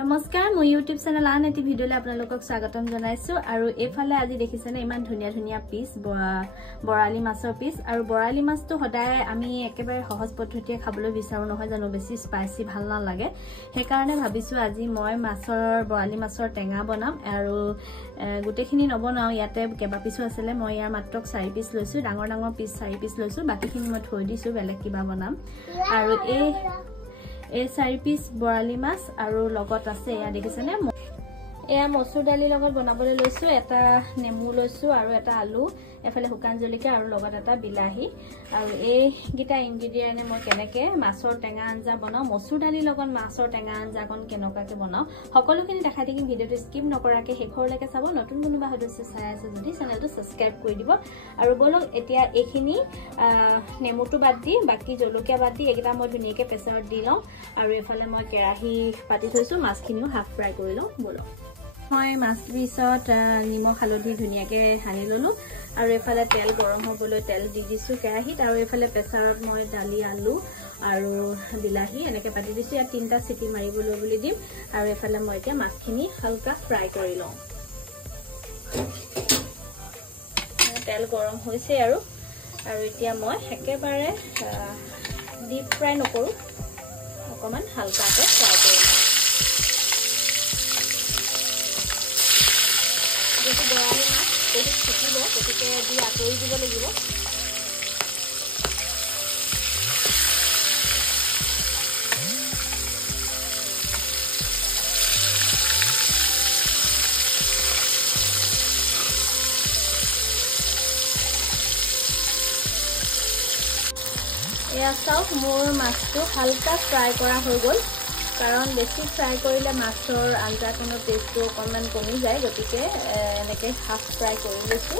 নমস্কাৰ মই YouTube channel আন এটি ভিডিঅ'লে আপোনালোকক স্বাগতম জনাইছো আৰু এফালে আজি দেখিছেনে ইমান ধুনিয়া ধুনিয়া পিস বৰালি মাছৰ পিস আৰু বৰালি মাছটো সদায় আমি একেবাৰে সহজ পদ্ধতিৰে খাবলৈ বিচাৰো নহয় জানো বেছি স্পাইসি ভাল নালাগে হে কাৰণে ভাবিছো আজি মই বৰালি মাছৰ টেঙা বনাম আৰু গুটেখিনি নবনাও ইয়াতে কেবা পিসো আছিল মই ইয়াৰ মাত্ৰ 4 পিস লৈছো ডাঙৰ ডাঙৰ পিস 4 পিস লৈছো বাকিখিনি মই থৈ দিছো বেলেগ কিবা বনাম আৰু এই 4 পিস বৰালি মাছ আৰু লগত আছে ইয়া দেখিছেনে এয়া মসুৰ দালি লগত বনাবলৈ লৈছো এটা নেমু লৈছো আৰু এটা আলু এফালে হুকান জলকীয়া আৰু লগত এটা বিলাহী আৰু এই গিটা ইনগ্ৰেডিয়েন্ট মই কেনেকে মাছৰ টেঙা আঞ্জা বনাও মসুৰ দালি লগত মাছৰ টেঙা আঞ্জা কোন কেনেকাকে বনাও সকলোখিনি দেখাই দিম ভিডিওটো স্কিপ নকৰাকে শেষৰলৈকে চাব নতুন কোনোবা সদস্য চাই আছে যদি চেনেলটো সাবস্ক্ৰাইব কৰি দিব আৰু বলক এতিয়া এইখিনি নেমুটো বাদ দি বাকি জলকীয়া বাদ দি এগিটা মই ধুনিয়াকে প্ৰেছাৰত দি লওঁ আৰু এফালে মই কেৰাহী পাতি থৈছো মাছখিনিও হাফ ফ্ৰাই কৰি লওঁ বলক মই মাছ পিছত নিমখ হালধি ধুনিয়াকে হানি ললো আৰু এফালে তেল গৰম হ'বলৈ তেল দি দিছো কেৰাহীত আৰু এফালে প্ৰেছাৰত মই দালি আলু আৰু বিলাহী এনেকে পাতি দিছো ইয়াত 3টা সিটি মাৰিবলৈ বুলি দিম আৰু এফালে মই এতিয়া মাছখিনি হালকা ফ্ৰাই কৰি লওঁ তেল গৰম হৈছে আৰু এতিয়া মই একেবাৰে ডিপ ফ্ৰাই নকৰো অকমান হালকাকে ফ্ৰাই কৰি লওঁ বৰালি মাছ বহুত ফুটিব গতিকে দি আঁতৰি দিব লাগিব এয়া চাওক মোৰ মাছটো হালকা ফ্ৰাই কৰা হৈ গ'ল কাৰণ বেছি ফ্ৰাই কৰিলে মাছৰ আঞ্জাখনৰ টেষ্টটো অকমান কমি যায় গতিকে এনেকে হাফ ফ্ৰাই কৰি লৈছো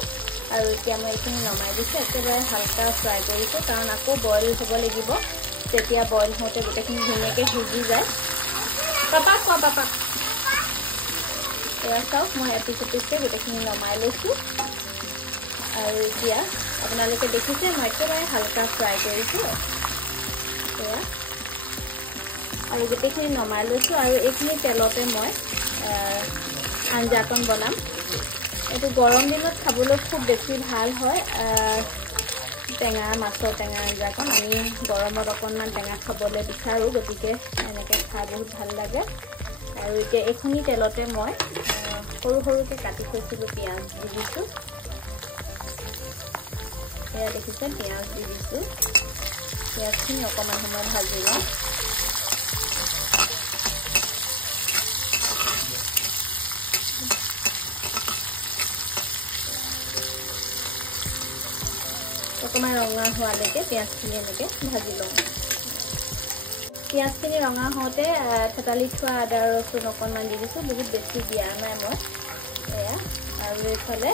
আৰু এতিয়া মই এইখিনি নমাই দিছো একেবাৰে হালকা ফ্ৰাই কৰিছো কাৰণ আকৌ বইল হ'ব লাগিব তেতিয়া বইল হওঁতে গোটেইখিনি ধুনীয়াকে সিজি যায় পাপা এয়া চাওক মই এপিচপিচকে গোটেইখিনি নমাই লৈছো আৰু এতিয়া আপোনালোকে দেখিছে মই একেবাৰে হালকা ফ্ৰাই কৰিছো এয়া আৰু গোটেইখিনি নমাই লৈছো আৰু এইখিনি তেলতে মই আঞ্জাকন বনাম এটো গৰম দিনত খাবলৈ খুব বেছি ভাল হয় টেঙা মাছৰ টেঙা আঞ্জাকন আমি গৰমত অকনমান টেঙা খাবলৈ বিচাৰো গতিকে এনেকে খাই বহুত ভাল লাগে আৰু এতিয়া এইখিনি তেলতে মই সৰু সৰুকে কাটি থৈছিলো পিয়াজ দি দিছো এয়া দেখিছে পিয়াজ দি দিছো পিয়াজখিনি অকমান সময় ভাজি লওঁ অকমান ৰঙা হোৱালৈকে পিয়াজখিনি এনেকে ভাজি লওঁ পিয়াজখিনি ৰঙা হওঁতে থেতালি থোৱা আদা ৰচুন অকণমান দি দিছোঁ বহুত বেছি দিয়া নাই মই এয়া আৰু এইফালে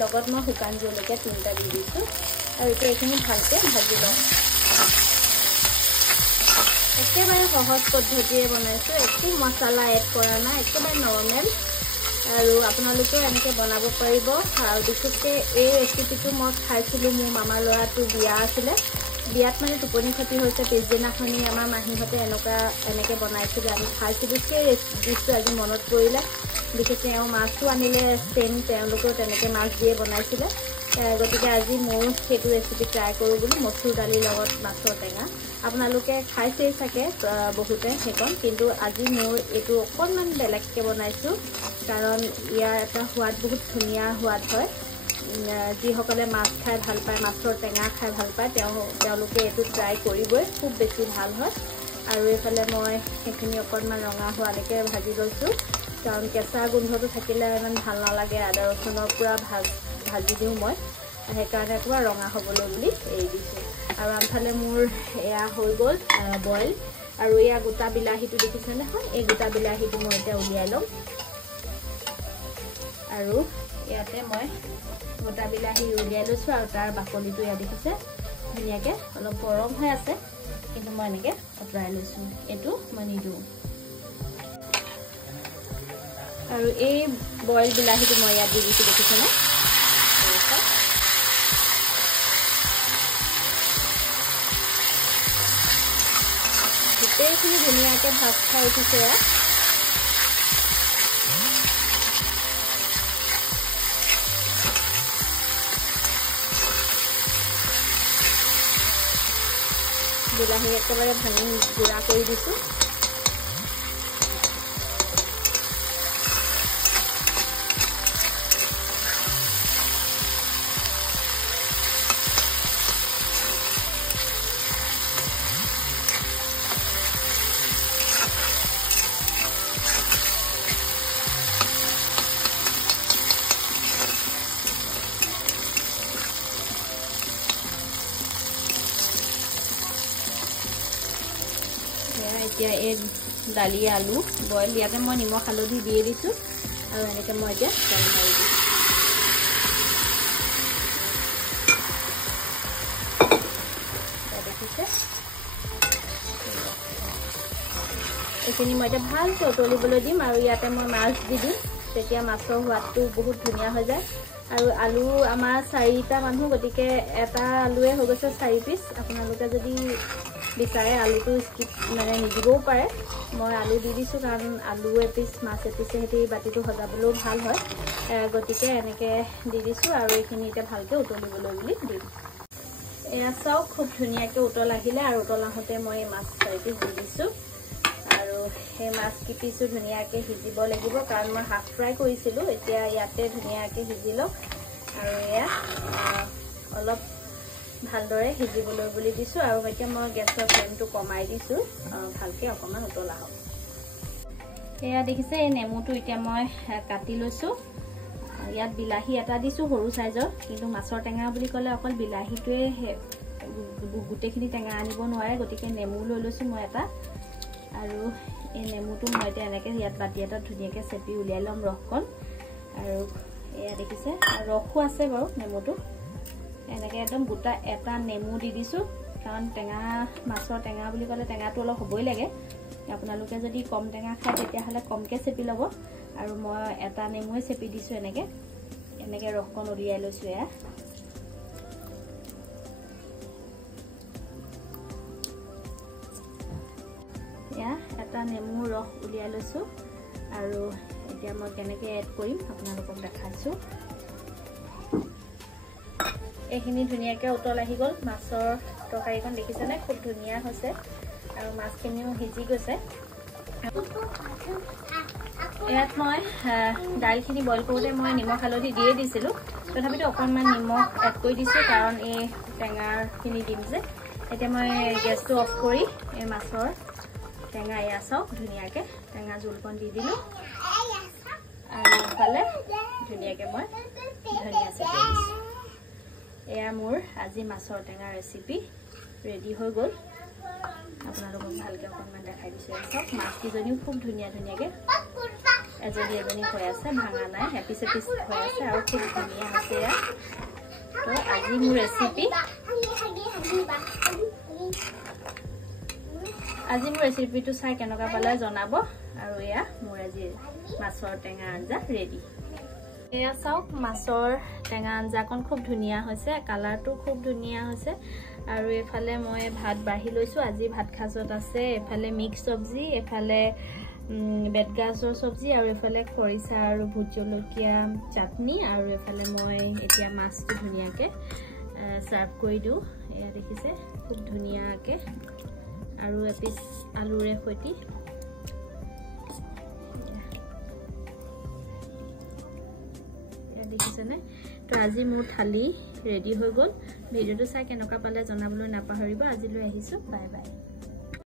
লগত মই শুকান জলকীয়া 3টা দি দিছোঁ আৰু এতিয়া এইখিনি ভালকৈ ভাজি লওঁ একেবাৰে সহজ পদ্ধতিৰে বনাইছোঁ একো মছলা এড কৰা নাই একেবাৰে নৰ্মেল আৰু আপোনালোকে এনেকে বনাব পাৰিব আৰু বিশেষকৈ এই ৰেচিপিটো মই খাইছিলোঁ মোৰ মামাৰ ল'ৰাটো বিয়া আছিলে বিয়াত মানে টোপনি ক্ষতি হৈছে পিছদিনাখনি আমাৰ মাহীহঁতে এনেকে বনাইছিলে আমি খাইছিলোঁ সেই ৰেচিপিটো আজি মনত পৰিলে বিশেষকৈ এওঁ মাছো আনিলে চেম তেওঁলোকেও তেনেকৈ মাছ দিয়ে বনাইছিলে গতিকে আজি মোৰ সেইটো ৰেচিপি ট্ৰাই কৰোঁ বুলি মচুৰ দালিৰ লগত মাছৰ টেঙা আপোনালোকে খাইছেই চাগে বহুতে সেইকণ কিন্তু আজি মোৰ এইটো অকণমান বেলেগকৈ বনাইছোঁ কাৰণ ইয়াৰ এটা সোৱাদ বহুত ধুনীয়া সোৱাদ হয় যিসকলে মাছ খাই ভাল পায় মাছৰ টেঙা খাই ভাল পায় তেওঁলোকে এইটো ট্ৰাই কৰিবই খুব বেছি ভাল হয় আৰু এইফালে মই সেইখিনি অকণমান ৰঙা হোৱালৈকে ভাজি লৈছোঁ কাৰণ কেঁচা গোন্ধটো থাকিলে ইমান ভাল নালাগে আদা ৰচুনৰ পূৰা ভাজি দিওঁ মই সেইকাৰণে অকণমান ৰঙা হ'বলৈ বুলি এৰি দিছোঁ আৰু আনফালে মোৰ এয়া হৈ গ'ল বইল আৰু এয়া গোটা বিলাহীটো দেখিছে নহয় এই গোটা বিলাহীটো মই এতিয়া উলিয়াই ল'ম আৰু ইয়াতে মই গোটা বিলাহী উলিয়াই লৈছোঁ আৰু তাৰ বাকলিটো ইয়াত দেখিছে ধুনীয়াকৈ অলপ গৰম হৈ আছে কিন্তু মই এনেকৈ আঁতৰাই লৈছোঁ এইটো মই নিদিওঁ আৰু এই বইল বিলাহীটো মই ইয়াত দি দিছোঁ দেখিছেনে গোটেইখিনি ধুনীয়াকৈ ভাজ খাই উঠিছে বিলাহী একেবাৰে ভাঙি গুড়া কৰি দিছোঁ। এতিয়া এই দালি আলু বইল ইয়াতে মই নিমখ হালধি দিয়ে দিছোঁ আৰু এনেকৈ মই এতিয়া তেল মাৰি দিছোঁ। দেখিছে এইখিনি মই এতিয়া ভালকৈ উতলিবলৈ দিম আৰু ইয়াতে মই মাছ দি দিম। তেতিয়া মাছৰ সোৱাদটো বহুত ধুনীয়া হৈ যায়। আৰু আলু আমাৰ 4টা মানুহ, গতিকে এটা আলুৱে হৈ গৈছে 4 পিচ। আপোনালোকে যদি বিচাৰে আলুটো স্কিপ মানে নিদিবও পাৰে। মই আলু দি দিছোঁ কাৰণ আলু এপিচ মাছ এপিচে সৈতে বাতিটো সজাবলৈও ভাল হয়, গতিকে এনেকৈ দি দিছোঁ। আৰু এইখিনি এতিয়া ভালকৈ উতলিবলৈ বুলি দিম। এয়া চাওক খুব ধুনীয়াকৈ উতল আহিলে আৰু উতল আহোঁতে মই মাছ 4 পিচ দি দিছোঁ। আৰু সেই মাছ কিপিছো ধুনীয়াকৈ সিজিব লাগিব কাৰণ মই হাফ ফ্ৰাই কৰিছিলোঁ। এতিয়া ইয়াতে ধুনীয়াকৈ সিজি লওক আৰু এয়া অলপ ভালদৰে সিজিবলৈ বুলি দিছোঁ। আৰু এতিয়া মই গেছৰ ফ্লেমটো কমাই দিছোঁ ভালকৈ অকণমান উতলা হওক। এয়া দেখিছে এই নেমুটো এতিয়া মই কাটি লৈছোঁ। ইয়াত বিলাহী এটা দিছোঁ সৰু চাইজৰ, কিন্তু মাছৰ টেঙা বুলি ক'লে অকল বিলাহীটোৱে গোটেইখিনি টেঙা আনিব নোৱাৰে, গতিকে নেমু লৈ লৈছোঁ মই এটা। আৰু এই নেমুটো মই এতিয়া এনেকৈ ইয়াত বাতি এটাত ধুনীয়াকৈ চেপি উলিয়াই ল'ম ৰসকণ। আৰু এয়া দেখিছে ৰসো আছে বাৰু নেমুটো। এনেকৈ একদম গোটা এটা নেমু দি দিছোঁ কাৰণ টেঙা মাছৰ টেঙা বুলি ক'লে টেঙাটো অলপ হ'বই লাগে। আপোনালোকে যদি কম টেঙা খায় তেতিয়াহ'লে কমকৈ চেপি ল'ব। আৰু মই এটা নেমুৱে চেপি দিছোঁ এনেকৈ ৰসকণ উলিয়াই লৈছোঁ। এয়া এটা নেমুৰ ৰস উলিয়াই লৈছোঁ। আৰু এতিয়া মই কেনেকৈ এড কৰিম আপোনালোকক দেখাইছোঁ। এইখিনি ধুনীয়াকৈ উতল আহি গ'ল। মাছৰ তৰকাৰীখন দেখিছেনে খুব ধুনীয়া হৈছে আৰু মাছখিনিও সিজি গৈছে। ইয়াত মই দাইলখিনি বইল কৰোঁতে মই নিমখ হালধি দিয়ে দিছিলোঁ, তথাপিতো অকণমান নিমখ এড কৰি দিছোঁ কাৰণ এই টেঙাখিনি দিম যে। এতিয়া মই গেছটো অফ কৰি এই মাছৰ টেঙা এয়া চাওক ধুনীয়াকৈ টেঙা জোলকণ দি দিলোঁ। আৰু ইফালে ধুনীয়াকৈ মই ধনিয়া চেপি দিছোঁ। এয়া মোৰ আজি মাছৰ টেঙা ৰেচিপি ৰেডি হৈ গ'ল। আপোনালোকক ভালকৈ অকণমান দেখাই দিছোঁ। চাওক মাছকেইজনীও খুব ধুনীয়াকৈ এজনী হৈ আছে, ভাঙা নাই, এপিচ এপিচ হৈ আছে আৰু খুব ধুনীয়া হৈছে এয়া। তো আজি মোৰ ৰেচিপিটো চাই কেনেকুৱা পালে জনাব। আৰু এয়া মোৰ আজি মাছৰ টেঙা আঞ্জা ৰেডি। এয়া চাওক মাছৰ টেঙা আঞ্জাকণ খুব ধুনীয়া হৈছে, কালাৰটো খুব ধুনীয়া হৈছে। আৰু এইফালে মই ভাত বাঢ়ি লৈছোঁ। আজি ভাত সাজত আছে এফালে মিক্স চব্জি, এফালে বেতগাজৰ চব্জি, আৰু এফালে খৰিচা আৰু ভোট জলকীয়া চাটনি। আৰু এফালে মই এতিয়া মাছটো ধুনীয়াকৈ চাৰ্ভ কৰি দিওঁ। এয়া দেখিছে খুব ধুনীয়াকৈ আৰু এপিচ আলুৰে সৈতে দেখিছেনে। তো আজি মোৰ থালি ৰেডি হৈ গ'ল। ভিডিঅ'টো চাই কেনেকুৱা পালে জনাবলৈ নাপাহৰিব। আজিলৈ আহিছোঁ, বাই বাই।